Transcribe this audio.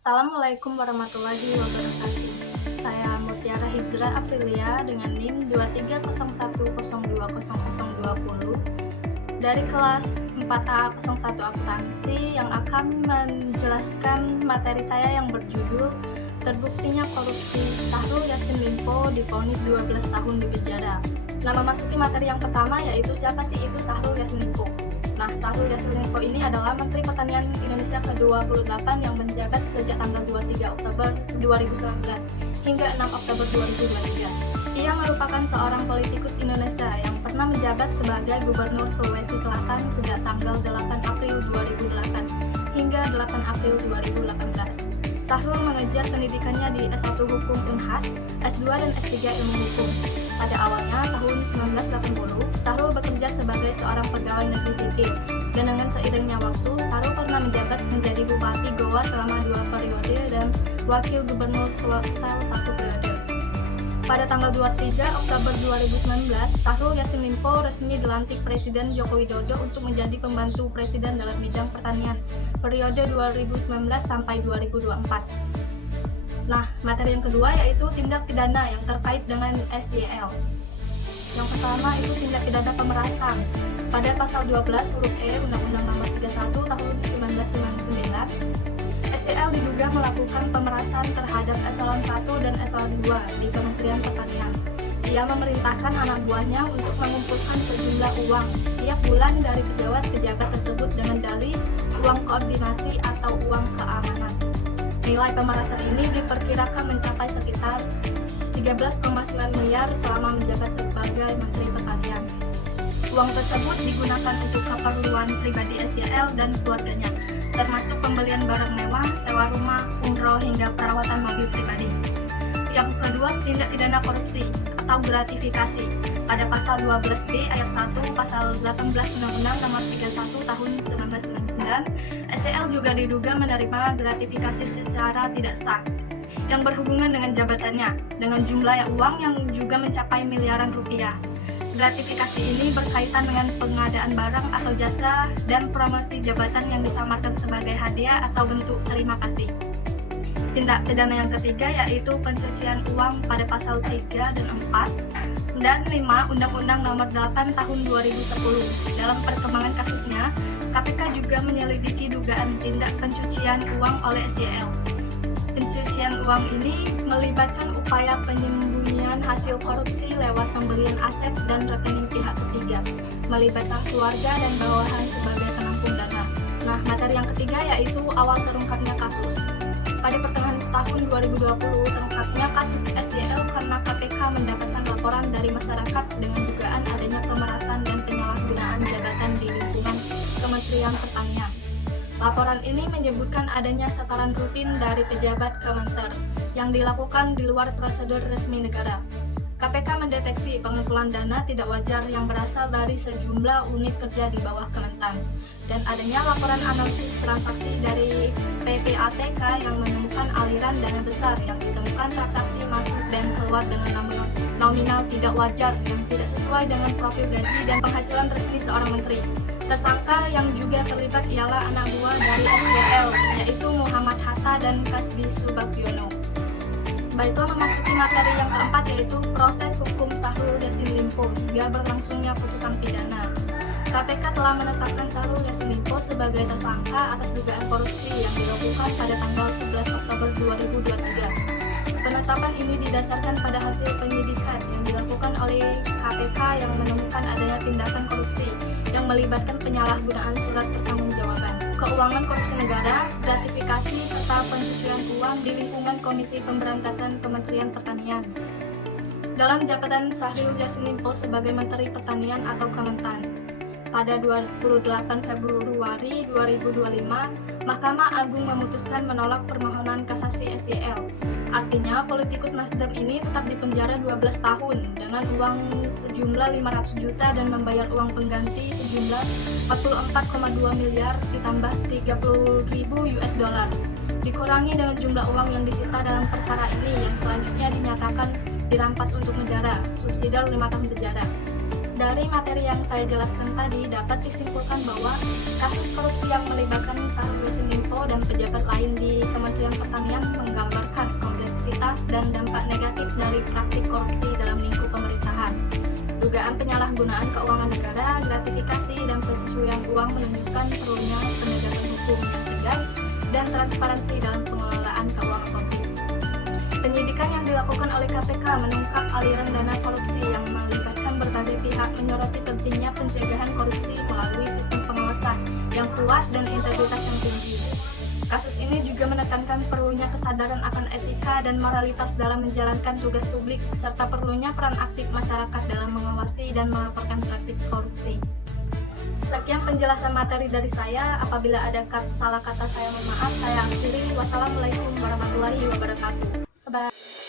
Assalamualaikum warahmatullahi wabarakatuh. Saya Mutiara Hijra Afrilia dengan NIM 231020020 dari kelas 4A01 Akuntansi yang akan menjelaskan materi saya yang berjudul Terbuktinya Korupsi Syahrul Yassin Limpo divonis 12 tahun di penjara. Nah, memasuki materi yang pertama yaitu siapa sih itu Syahrul Yassin Limpo. Nah, Syahrul Yassin Limpo ini adalah Menteri Pertanian Indonesia ke-28 yang menjabat sejak tanggal 23 Oktober 2019 hingga 6 Oktober 2023. Ia merupakan seorang politikus Indonesia yang pernah menjabat sebagai Gubernur Sulawesi Selatan sejak tanggal 8 April 2008 hingga 8 April 2018. Syahrul mengejar pendidikannya di S1 Hukum Unhas, S2 dan S3 Ilmu Hukum. Pada awalnya tahun 1980, Syahrul bekerja sebagai seorang pegawai negeri sipil, dan dengan seiringnya waktu, Syahrul pernah menjabat menjadi Bupati Goa selama 2 periode dan Wakil Gubernur Sulsel 1 periode. Pada tanggal 23 Oktober 2019, Syahrul Yassin Limpo resmi dilantik Presiden Joko Widodo untuk menjadi pembantu Presiden dalam bidang pertanian periode 2019 sampai 2024. Nah, materi yang kedua yaitu tindak pidana yang terkait dengan SYL. Yang pertama itu tindak pidana pemerasan. Pada pasal 12 huruf E Undang-Undang Nomor 31 Tahun 1999, SYL diduga melakukan pemerasan terhadap eselon 1 dan eselon 2 di Kementerian Pertanian. Ia memerintahkan anak buahnya untuk mengumpulkan sejumlah uang tiap bulan dari pejabat-pejabat tersebut dengan dalih uang koordinasi atau uang keamanan. Nilai pemerasan ini diperkirakan mencapai sekitar 13,9 miliar selama menjabat sebagai Menteri Pertanian. Uang tersebut digunakan untuk keperluan pribadi SYL dan keluarganya, termasuk pembelian barang mewah, sewa rumah, umroh, hingga perawatan mobil pribadi. Yang kedua, tindak pidana korupsi atau gratifikasi. Pada pasal 12B ayat 1 pasal 18 Undang-Undang Nomor 31 Tahun 1999, SYL juga diduga menerima gratifikasi secara tidak sah yang berhubungan dengan jabatannya dengan jumlah uang yang juga mencapai miliaran rupiah. Gratifikasi ini berkaitan dengan pengadaan barang atau jasa dan promosi jabatan yang disamarkan sebagai hadiah atau bentuk terima kasih. Tindak pidana yang ketiga yaitu pencucian uang pada pasal 3 dan 4 dan 5 Undang-Undang Nomor 8 Tahun 2010. Dalam perkembangan kasusnya, KPK juga menyelidiki dugaan tindak pencucian uang oleh SYL. Pencucian uang ini melibatkan upaya penyembunyian hasil korupsi lewat pembelian aset dan rekening pihak ketiga, melibatkan keluarga dan bawahan sebagai penampung dana. Nah, materi yang ketiga yaitu awal terungkapnya kasus. Pada pertengahan tahun 2020, terungkapnya kasus SYL karena KPK mendapatkan laporan dari masyarakat dengan dugaan adanya pemerasan dan penyalahgunaan jabatan di lingkungan Kementerian Pertanian. Laporan ini menyebutkan adanya setoran rutin dari pejabat Kementer yang dilakukan di luar prosedur resmi negara. KPK mendeteksi pengumpulan dana tidak wajar yang berasal dari sejumlah unit kerja di bawah Kementan, dan adanya laporan analisis transaksi dari PPATK yang menemukan aliran dana besar yang ditemukan transaksi masuk dan keluar dengan nominal tidak wajar yang tidak sesuai dengan profil gaji dan penghasilan resmi seorang menteri. Tersangka yang juga terlibat ialah anak buah dari SYL, yaitu Muhammad Hatta dan Kasdi Subagiono. Baiklah, memasuki materi yang keempat yaitu proses hukum Syahrul Yassin Limpo hingga berlangsungnya putusan pidana. KPK telah menetapkan Syahrul Yassin Limpo sebagai tersangka atas dugaan korupsi yang dilakukan pada tanggal 11 Oktober 2023. Penetapan ini didasarkan pada hasil penyidikan yang dilakukan oleh KPK yang menemukan adanya tindakan korupsi yang melibatkan penyalahgunaan surat pertanggungjawaban, keuangan korupsi negara, gratifikasi, serta pencucian uang di lingkungan Komisi Pemberantasan Kementerian Pertanian. Dalam jabatan Syahrul Yassin Limpo sebagai Menteri Pertanian atau Kementan, pada 28 Februari 2025, Mahkamah Agung memutuskan menolak permohonan kasasi SYL. Artinya, politikus Nasdem ini tetap dipenjara 12 tahun dengan uang sejumlah 500 juta dan membayar uang pengganti sejumlah 44,2 miliar ditambah 30.000 US dollar. Dikurangi dengan jumlah uang yang disita dalam perkara ini yang selanjutnya dinyatakan dirampas untuk negara, subsidi 5 tahun penjara. Dari materi yang saya jelaskan tadi dapat disimpulkan bahwa kasus korupsi yang melibatkan Syahrul Yassin Limpo dan pejabat lain di Kementerian Pertanian menggambarkan kompleksitas dan dampak negatif dari praktik korupsi dalam lingkup pemerintahan. Dugaan penyalahgunaan keuangan negara, gratifikasi, dan pencucian uang menunjukkan perlunya penegakan hukum yang tegas dan transparansi dalam pengelolaan keuangan publik. Penyidikan yang dilakukan oleh KPK mengungkap aliran dana korupsi yang melibatkan berbagai pihak, menyoroti pentingnya pencegahan korupsi melalui sistem pengawasan yang kuat dan integritas yang tinggi. Kasus ini juga menekankan perlunya kesadaran akan etika dan moralitas dalam menjalankan tugas publik, serta perlunya peran aktif masyarakat dalam mengawasi dan melaporkan praktik korupsi. Sekian penjelasan materi dari saya. Apabila ada salah kata saya mohon maaf. Saya akhiri. Wassalamualaikum warahmatullahi wabarakatuh. Bye.